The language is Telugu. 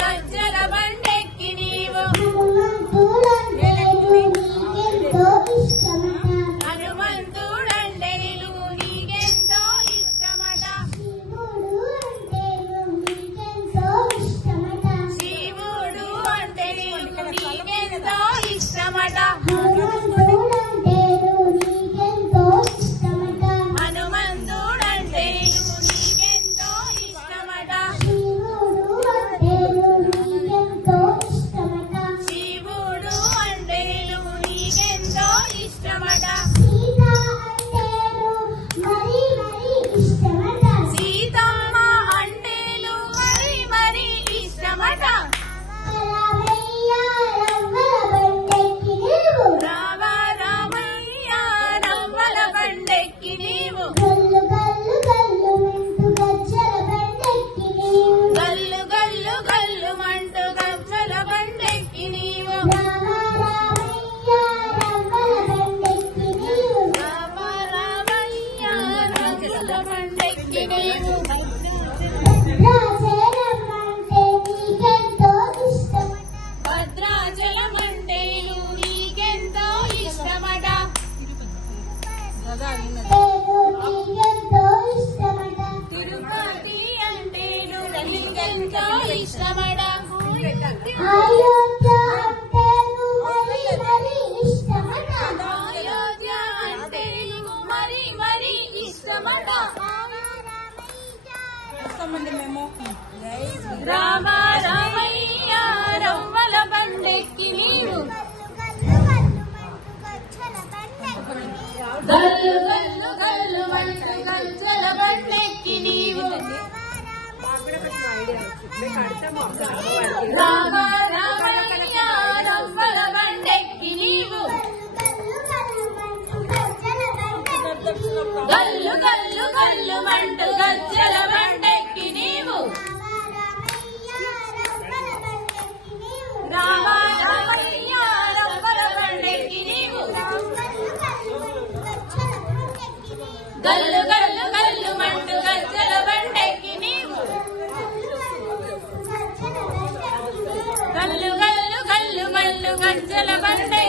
గజ్జల బండెక్కి నీవు హనుమంతుడంటే నువ్వు నీకెంతో ఇష్టమట శివుడు అంటే నీకు నీకెంతో ఇష్టమట హనుమంతుడంటే నువ్వు నీకెంతో ఇష్టమట శివుడు అంటే నువ్వు నీకెంతో ఇష్టమట సీతమ్మ అంటే నువ్వు మరి మరి ఇష్టమట రామ రామయ్య రవ్వల బండెక్కి నీవు గల్లు గల్లు గల్లు మంటూ గజ్జల బండెక్కి నీవు రామ రామయ్య రవ్వల బండెక్కి నీవు భద్రాచలం అంటే నువ్వు నీకెంతో ఇష్టమట తిరుపతి అంటే నువ్వు నీకెంతో ఇష్టమట అయోధ్య అంటే నీకు మరి మరి ఇష్టమట రామ రామయ్య రవ్వల బండెక్కి నీవు గల్లు గల్లు గల్లు మంటూ గజ్జల బండెక్కి నీవు రామ రామయ్య రవ్వల బండెక్కి నీవు గల్లు గల్లు గల్లు మంటూ గజ్జల బండెక్కి నీవు రామ రామయ్య రవ్వల బండెక్కి నీవు గల్లు గల్లు గల్లు మంటూ గజ్జల బండెక్కి నీవు గల్లు గల్లు గల్లు మంటూ గజ్జల బండెక్కి